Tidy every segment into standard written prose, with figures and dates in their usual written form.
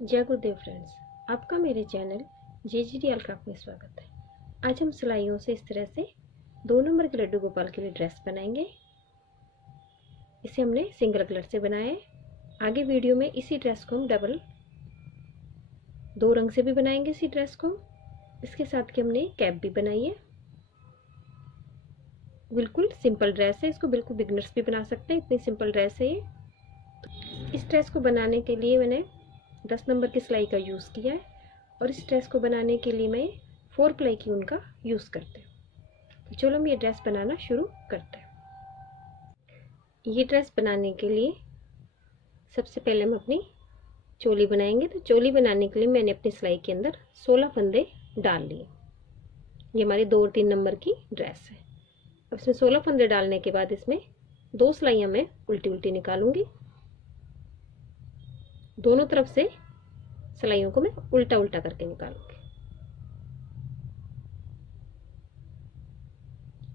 जय गुरुदेव फ्रेंड्स, आपका मेरे चैनल JGDL क्राफ्ट में स्वागत है। आज हम सिलाइयों से इस तरह से 2 नंबर के लड्डू गोपाल के लिए ड्रेस बनाएंगे। इसे हमने सिंगल कलर से बनाया है। आगे वीडियो में इसी ड्रेस को हम डबल 2 रंग से भी बनाएंगे। इसी ड्रेस को इसके साथ की हमने कैप भी बनाई है। बिल्कुल सिंपल ड्रेस है, इसको बिल्कुल बिगनर्स भी बना सकते हैं, इतनी सिंपल ड्रेस है ये। इस ड्रेस को बनाने के लिए मैंने 10 नंबर की सिलाई का यूज़ किया है और इस ड्रेस को बनाने के लिए मैं 4 प्लाई की ऊन का यूज़ करते हैं। तो चलो हम ये ड्रेस बनाना शुरू करते हैं। ये ड्रेस बनाने के लिए सबसे पहले हम अपनी चोली बनाएंगे। तो चोली बनाने के लिए मैंने अपनी सिलाई के अंदर 16 फंदे डाल लिए। ये हमारी 2 और 3 नंबर की ड्रेस है। अब इसमें 16 फंदे डालने के बाद इसमें 2 सिलाइयाँ मैं उल्टी उल्टी निकालूंगी। दोनों तरफ से सिलाइयों को मैं उल्टा उल्टा करके निकालूंगी।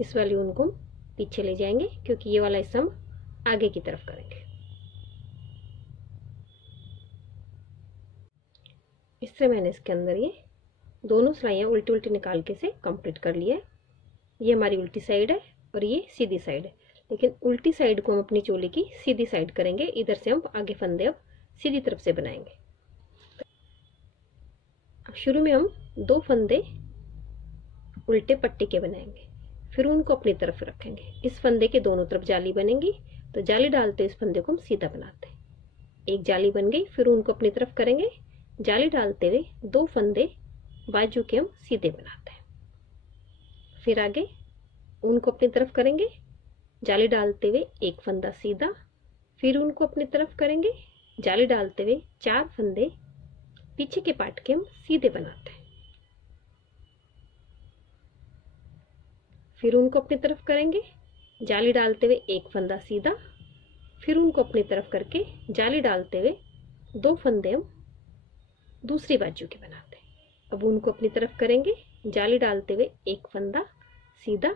इस वाली ऊन को पीछे ले जाएंगे क्योंकि ये वाला हिस्सा हम आगे की तरफ करेंगे। इस तरह मैंने इसके अंदर ये दोनों सिलाइयाँ उल्टी उल्टी निकाल के से कंप्लीट कर लिया है। ये हमारी उल्टी साइड है और ये सीधी साइड है, लेकिन उल्टी साइड को हम अपनी चोली की सीधी साइड करेंगे। इधर से हम आगे फंदे अब सीधी तरफ से बनाएंगे। अब शुरू में हम 2 फंदे उल्टे पट्टी के बनाएंगे, फिर उनको अपनी तरफ रखेंगे। इस फंदे के दोनों तरफ जाली बनेगी, तो जाली डालते इस फंदे को हम सीधा बनाते हैं। एक जाली बन गई, फिर उनको अपनी तरफ करेंगे। जाली डालते हुए 2 फंदे बाजू के हम सीधे बनाते हैं। फिर आगे उनको अपनी तरफ करेंगे, जाली डालते हुए 1 फंदा सीधा, फिर उनको अपनी तरफ करेंगे, जाली डालते हुए 4 फंदे पीछे के पार्ट के हम सीधे बनाते हैं। फिर उनको अपनी तरफ करेंगे, जाली डालते हुए 1 फंदा सीधा, फिर उनको अपनी तरफ करके जाली डालते हुए 2 फंदे हम दूसरी बाजू के बनाते हैं। अब उनको अपनी तरफ करेंगे, जाली डालते हुए 1 फंदा सीधा।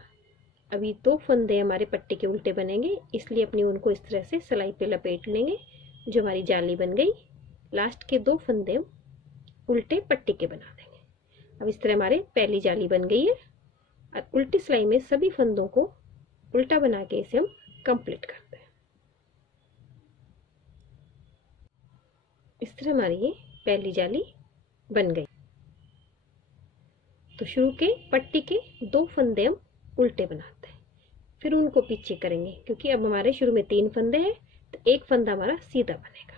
अभी 2 फंदे हमारे पट्टी के उल्टे बनेंगे, इसलिए अपनी उनको इस तरह से सिलाई पे लपेट लेंगे। जो हमारी जाली बन गई, लास्ट के 2 फंदे हम उल्टे पट्टी के बना देंगे। अब इस तरह हमारे पहली जाली बन गई है। और उल्टी सिलाई में सभी फंदों को उल्टा बना के इसे हम कंप्लीट करते हैं। इस तरह हमारी ये पहली जाली बन गई। तो शुरू के पट्टी के 2 फंदे हम उल्टे बनाते हैं, फिर उनको पीछे करेंगे क्योंकि अब हमारे शुरू में 3 फंदे हैं, तो 1 फंदा हमारा सीधा बनेगा।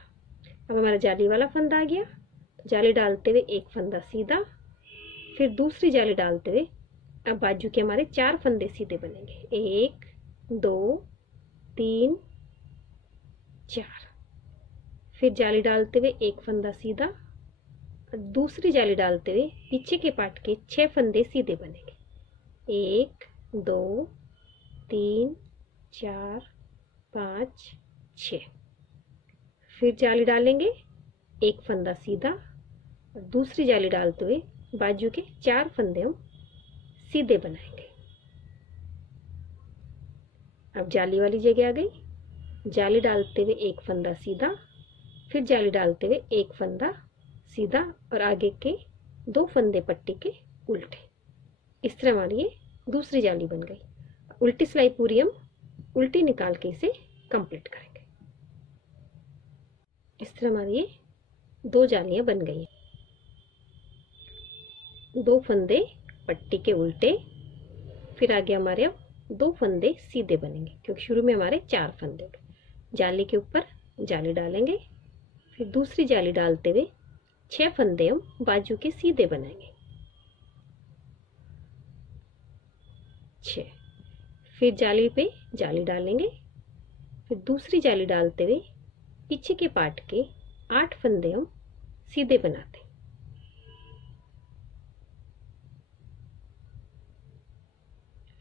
अब हमारा जाली वाला फंदा आ गया, तो जाली डालते हुए 1 फंदा सीधा, फिर दूसरी जाली डालते हुए अब बाजू के हमारे 4 फंदे सीधे बनेंगे। 1 2 3 4। फिर जाली डालते हुए 1 फंदा सीधा, दूसरी जाली डालते हुए पीछे के पार्ट के 6 फंदे सीधे बनेंगे। 1 2 3 4 5 6। फिर जाली डालेंगे, 1 फंदा सीधा और दूसरी जाली डालते हुए बाजू के 4 फंदे हम सीधे बनाएंगे। अब जाली वाली जगह आ गई, जाली डालते हुए 1 फंदा सीधा, फिर जाली डालते हुए 1 फंदा सीधा और आगे के 2 फंदे पट्टी के उल्टे। इस तरह हमारी ये दूसरी जाली बन गई। उल्टी सिलाई पूरी हम उल्टी निकाल के इसे कंप्लीट करेंगे। इस तरह हमारी ये 2 जालियां बन गई। 2 फंदे पट्टी के उल्टे, फिर आगे हमारे अब 2 फंदे सीधे बनेंगे क्योंकि शुरू में हमारे 4 फंदे। जाली के ऊपर जाली डालेंगे, फिर दूसरी जाली डालते हुए 6 फंदे हम बाजू के सीधे बनाएंगे। 6। फिर जाली पे जाली डालेंगे, फिर दूसरी जाली डालते हुए पीछे के पार्ट के 8 फंदे हम सीधे बनाते हैं।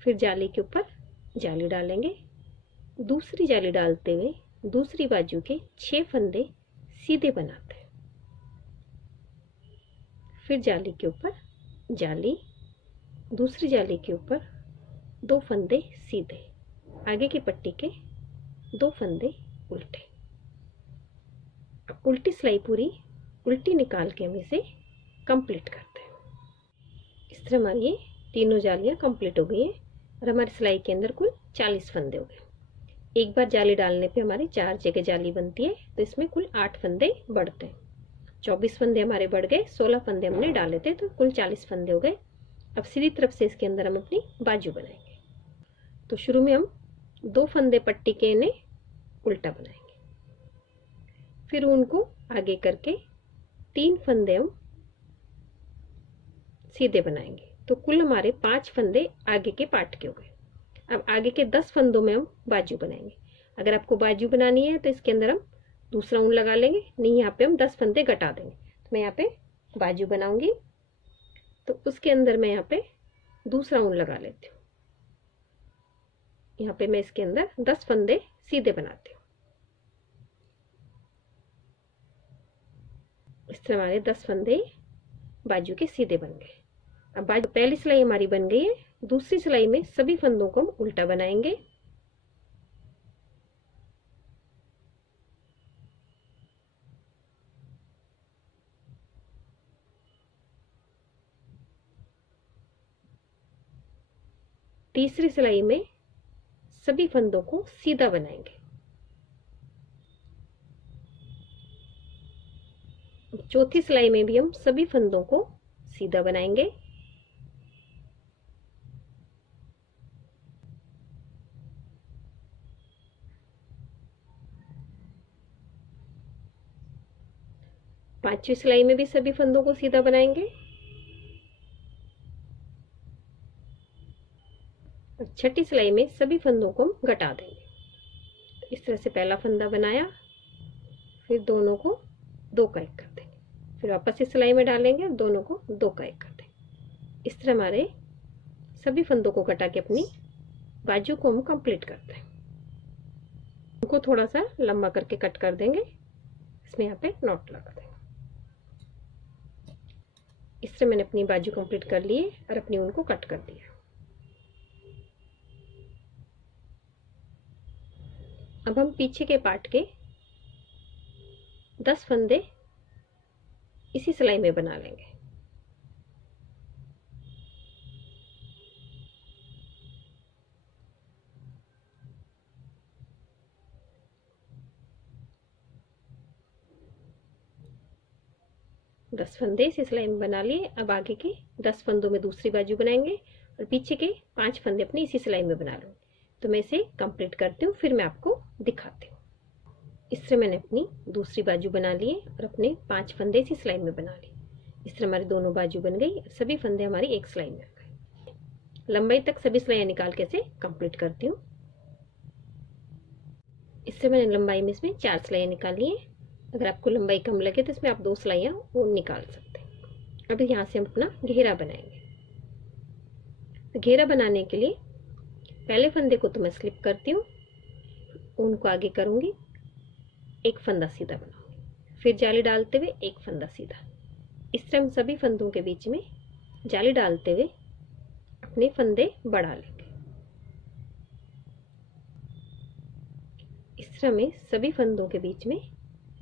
फिर जाली के ऊपर जाली डालेंगे, दूसरी जाली डालते हुए दूसरी बाजू के 6 फंदे सीधे बनाते हैं। फिर जाली के ऊपर जाली, दूसरी जाली के ऊपर 2 फंदे सीधे, आगे की पट्टी के 2 फंदे उल्टे। उल्टी सिलाई पूरी उल्टी निकाल के हम इसे कंप्लीट करते हैं। इस तरह हमारी ये तीनों जालियाँ कंप्लीट हो गई हैं और हमारी सिलाई के अंदर कुल 40 फंदे हो गए। एक बार जाली डालने पे हमारी 4 जगह जाली बनती है, तो इसमें कुल 8 फंदे बढ़ते हैं। 24 फंदे हमारे बढ़ गए, 16 फंदे हमने डाले थे, तो कुल 40 फंदे हो गए। अब सीधी तरफ से इसके अंदर हम अपनी बाजू बनाएंगे। तो शुरू में हम 2 फंदे पट्टी के इन्हें उल्टा बनाएंगे, फिर उनको आगे करके 3 फंदे हम सीधे बनाएंगे। तो कुल हमारे 5 फंदे आगे के पार्ट के हो गए। अब आगे के 10 फंदों में हम बाजू बनाएंगे। अगर आपको बाजू बनानी है तो इसके अंदर हम दूसरा ऊन लगा लेंगे, नहीं यहाँ पे हम 10 फंदे घटा देंगे। तो मैं यहाँ पे बाजू बनाऊंगी, तो उसके अंदर मैं यहाँ पे दूसरा ऊन लगा लेती हूँ। यहाँ पे मैं इसके अंदर 10 फंदे सीधे बनाती हूँ। इस तरह हमारे 10 फंदे बाजू के सीधे बन गए। अब बाजू पहली सिलाई हमारी बन गई है, दूसरी सिलाई में सभी फंदों को हम उल्टा बनाएंगे। तीसरी सिलाई में सभी फंदों को सीधा बनाएंगे। चौथी सिलाई में भी हम सभी फंदों को सीधा बनाएंगे। पांचवी सिलाई में भी सभी फंदों को सीधा बनाएंगे। और छठी सिलाई में सभी फंदों को हम घटा देंगे। इस तरह से पहला फंदा बनाया, फिर दोनों को 2 का 1 कर देंगे, फिर वापस इस सिलाई में डालेंगे, दोनों को 2 का 1 कर देंगे। इस तरह हमारे सभी फंदों को घटा के अपनी बाजू को हम कंप्लीट करते हैं। उनको थोड़ा सा लंबा करके कट कर देंगे, इसमें यहाँ पे नॉट लगा देंगे। इस तरह मैंने अपनी बाजू कंप्लीट कर ली है और अपनी ऊन को कट कर दिया। अब हम पीछे के पार्ट के 10 फंदे इसी सिलाई में बना लेंगे। दस फंदे इसी सिलाई में बना लिए। अब आगे के 10 फंदों में दूसरी बाजू बनाएंगे और पीछे के 5 फंदे अपनी इसी सिलाई में बना लूंगी। तो मैं इसे कंप्लीट करती हूँ, फिर मैं आपको दिखाती हूँ। इस तरह मैंने अपनी दूसरी बाजू बना ली है और अपने 5 फंदे इसी सिलाई में बना लिए। इस तरह हमारी दोनों बाजू बन गई, सभी फंदे हमारी एक सिलाई में आ गए। लंबाई तक सभी सिलाइयाँ निकाल के इसे कंप्लीट करती हूँ। इससे मैंने लंबाई में इसमें 4 सिलाइयाँ निकाली हैं। अगर आपको लंबाई कम लगे तो इसमें आप 2 सिलाइयाँ और निकाल सकते हैं। अब यहाँ से हम अपना घेरा बनाएंगे। तो घेरा बनाने के लिए पहले फंदे को तो मैं स्लिप करती हूँ, ऊन को आगे करूँगी, एक फंदा सीधा बनाऊंगी, फिर जाली डालते हुए एक फंदा सीधा। इस तरह हम सभी फंदों के बीच में जाली डालते हुए अपने फंदे बढ़ा लेंगे। इस तरह में सभी फंदों के बीच में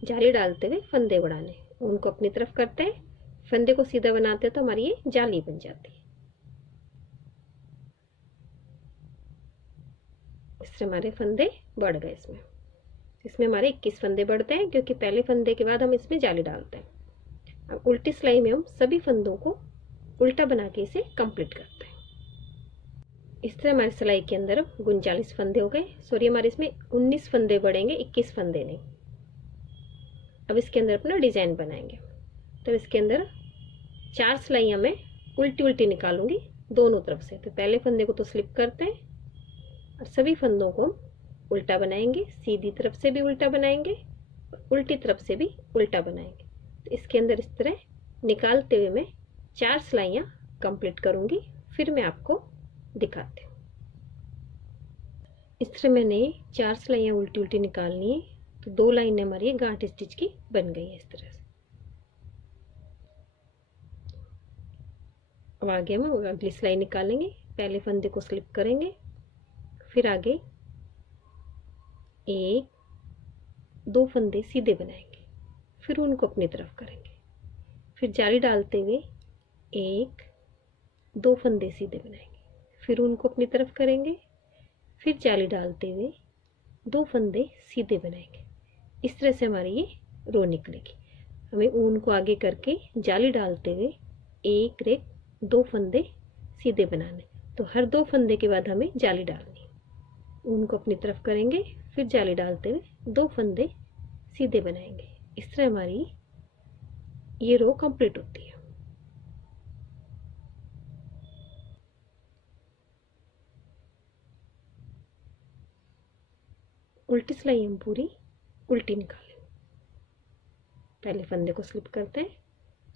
जाली डालते हुए फंदे बढ़ाने, उनको अपनी तरफ करते हैं, फंदे को सीधा बनाते हैं तो हमारी ये जाली बन जाती है। इस तरह हमारे फंदे बढ़ गए। इसमें हमारे 21 फंदे बढ़ते हैं, क्योंकि पहले फंदे के बाद हम इसमें जाली डालते हैं। अब उल्टी सिलाई में हम सभी फंदों को उल्टा बना के इसे कंप्लीट करते हैं। इस तरह हमारी सिलाई के अंदर 39 फंदे हो गए। सॉरी, हमारे इसमें 19 फंदे बढ़ेंगे, 21 फंदे नहीं। अब इसके अंदर अपना डिजाइन बनाएंगे। तो इसके अंदर 4 सिलाइयाँ मैं उल्टी उल्टी निकालूंगी दोनों तरफ से। तो पहले फंदे को तो स्लिप करते हैं और सभी फंदों को उल्टा बनाएंगे, सीधी तरफ से भी उल्टा बनाएंगे, उल्टी तरफ से भी उल्टा बनाएंगे। तो इसके अंदर इस तरह निकालते हुए मैं 4 सिलाइयाँ कंप्लीट करूंगी, फिर मैं आपको दिखाती हूँ। इस तरह मैंने 4 सिलाइयाँ उल्टी उल्टी निकालनी है, तो 2 लाइनें हमारी गांठ स्टिच की बन गई है इस तरह से। अब आगे हम अगली सिलाई निकालेंगे। पहले फंदे को स्लिप करेंगे, फिर आगे 1 2 फंदे सीधे बनाएंगे, फिर उनको अपनी तरफ करेंगे, फिर जाली डालते हुए 1 2 फंदे सीधे बनाएंगे, फिर उनको अपनी तरफ करेंगे, फिर जाली डालते हुए 2 फंदे सीधे बनाएंगे। इस तरह से हमारी ये रो निकलेगी। हमें ऊन को आगे करके जाली डालते हुए 1 2 फंदे सीधे बनाने, तो हर 2 फंदे के बाद हमें जाली डालनी। ऊन को अपनी तरफ करेंगे, फिर जाली डालते हुए 2 फंदे सीधे बनाएंगे। इस तरह हमारी ये रो कंप्लीट होती है। उल्टी सिलाई हम पूरी उल्टी निकालें। पहले फंदे को स्लिप करते हैं,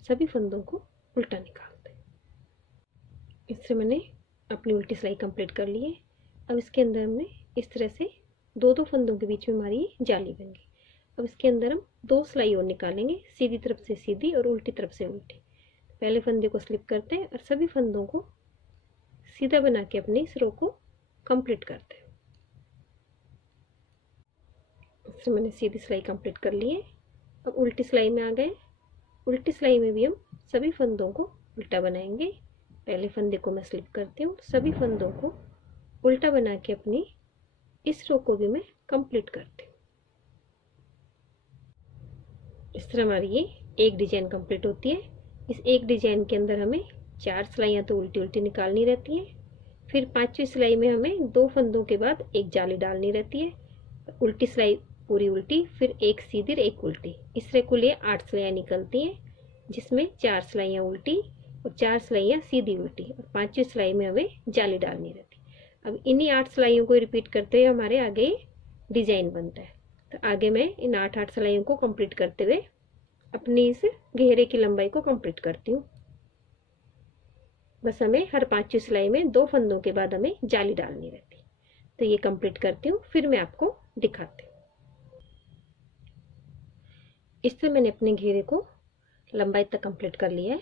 सभी फंदों को उल्टा निकालते हैं। इससे मैंने अपनी उल्टी सिलाई कंप्लीट कर ली है। अब इसके अंदर हमने इस तरह से 2 फंदों के बीच में हमारी जाली बन गई। अब इसके अंदर हम 2 सिलाई और निकालेंगे, सीधी तरफ से सीधी और उल्टी तरफ से उल्टी। पहले फंदे को स्लिप करते हैं और सभी फंदों को सीधा बना के अपने इस रो को कंप्लीट करते हैं। इससे मैंने सीधी सिलाई कंप्लीट कर ली है। अब उल्टी सिलाई में आ गए। उल्टी सिलाई में भी हम सभी फंदों को उल्टा बनाएंगे। पहले फंदे को मैं स्लिप करती हूँ, सभी फंदों को उल्टा बना के अपनी इस रो को भी मैं कंप्लीट करती हूँ। इस तरह हमारी ये एक डिजाइन कंप्लीट होती है। इस एक डिजाइन के अंदर हमें 4 सिलाइयाँ तो उल्टी उल्टी निकालनी रहती हैं। फिर 5वीं सिलाई में हमें 2 फंदों के बाद एक जाली डालनी रहती है। उल्टी सिलाई पूरी उल्टी, फिर एक सीधी और एक उल्टी। इस तरह कुल ये 8 सिलाइयाँ निकलती हैं, जिसमें 4 सिलाइयाँ उल्टी और 4 सिलाइयाँ सीधी उल्टी, और 5वीं सिलाई में हमें जाली डालनी रहती है। अब इन्हीं 8 सिलाइयों को रिपीट करते हुए हमारे आगे डिजाइन बनता है। तो आगे मैं इन 8 सिलाइयों को कंप्लीट करते हुए अपनी इस घेरे की लंबाई को कंप्लीट करती हूँ। बस हमें हर 5वीं सिलाई में 2 फंदों के बाद हमें जाली डालनी रहती है। तो ये कंप्लीट करती हूँ, फिर मैं आपको दिखाती हूँ। इससे मैंने अपने घेरे को लंबाई तक कंप्लीट कर लिया है।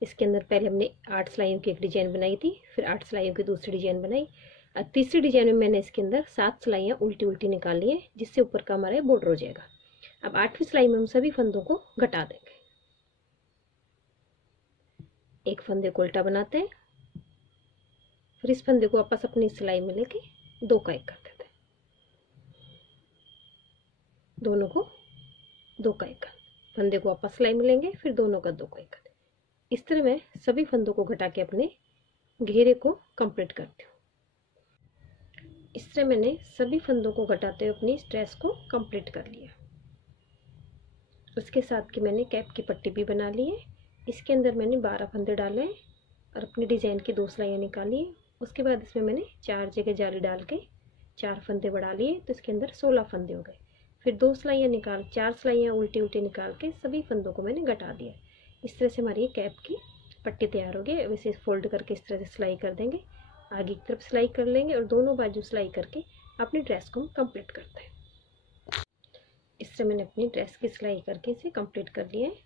इसके अंदर पहले हमने 8 सिलाइयों की एक डिजाइन बनाई थी, फिर 8 सिलाइयों की दूसरी डिजाइन बनाई, और तीसरी डिजाइन में मैंने इसके अंदर 7 सिलाइयाँ उल्टी उल्टी निकाली है, जिससे ऊपर का हमारा बॉर्डर हो जाएगा। अब 8वीं सिलाई में हम सभी फंदों को घटा देंगे। एक फंदे को उल्टा बनाते हैं, फिर इस फंदे को वापस अपनी सिलाई में लेके 2 का 1 कर देते हैं। दोनों को 2 का 1 फंदे को वापस सिलाई में लेंगे, फिर दोनों का 2 का 1 कर दें। इस तरह मैं सभी फंदों को घटा के अपने घेरे को कंप्लीट करती हूँ। इस तरह मैंने सभी फंदों को घटाते हुए अपनी इस ड्रेस को कंप्लीट कर लिया। उसके साथ की मैंने कैप की पट्टी भी बना ली है। इसके अंदर मैंने 12 फंदे डाले और अपनी डिजाइन की 2 सिलाइयाँ निकाली है। उसके बाद इसमें मैंने 4 जगह जाली डाल के 4 फंदे बढ़ा लिए, तो इसके अंदर 16 फंदे हो गए। फिर 2 सिलाइयाँ निकाल 4 सिलाइयाँ उल्टी उल्टी निकाल के सभी फंदों को मैंने घटा दिया। इस तरह से हमारी कैप की पट्टी तैयार हो गई। अब इसे फोल्ड करके इस तरह से सिलाई कर देंगे, आगे की तरफ सिलाई कर लेंगे और दोनों बाजू सिलाई करके अपनी ड्रेस को हम कंप्लीट करते हैं। इस तरह मैंने अपनी ड्रेस की सिलाई करके इसे कंप्लीट कर लिया है।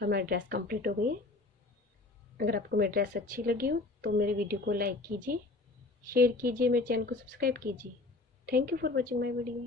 हमारी ड्रेस कंप्लीट हो गई है। अगर आपको मेरी ड्रेस अच्छी लगी हो तो मेरे वीडियो को लाइक कीजिए, शेयर कीजिए, मेरे चैनल को सब्सक्राइब कीजिए। Thank you for watching my video.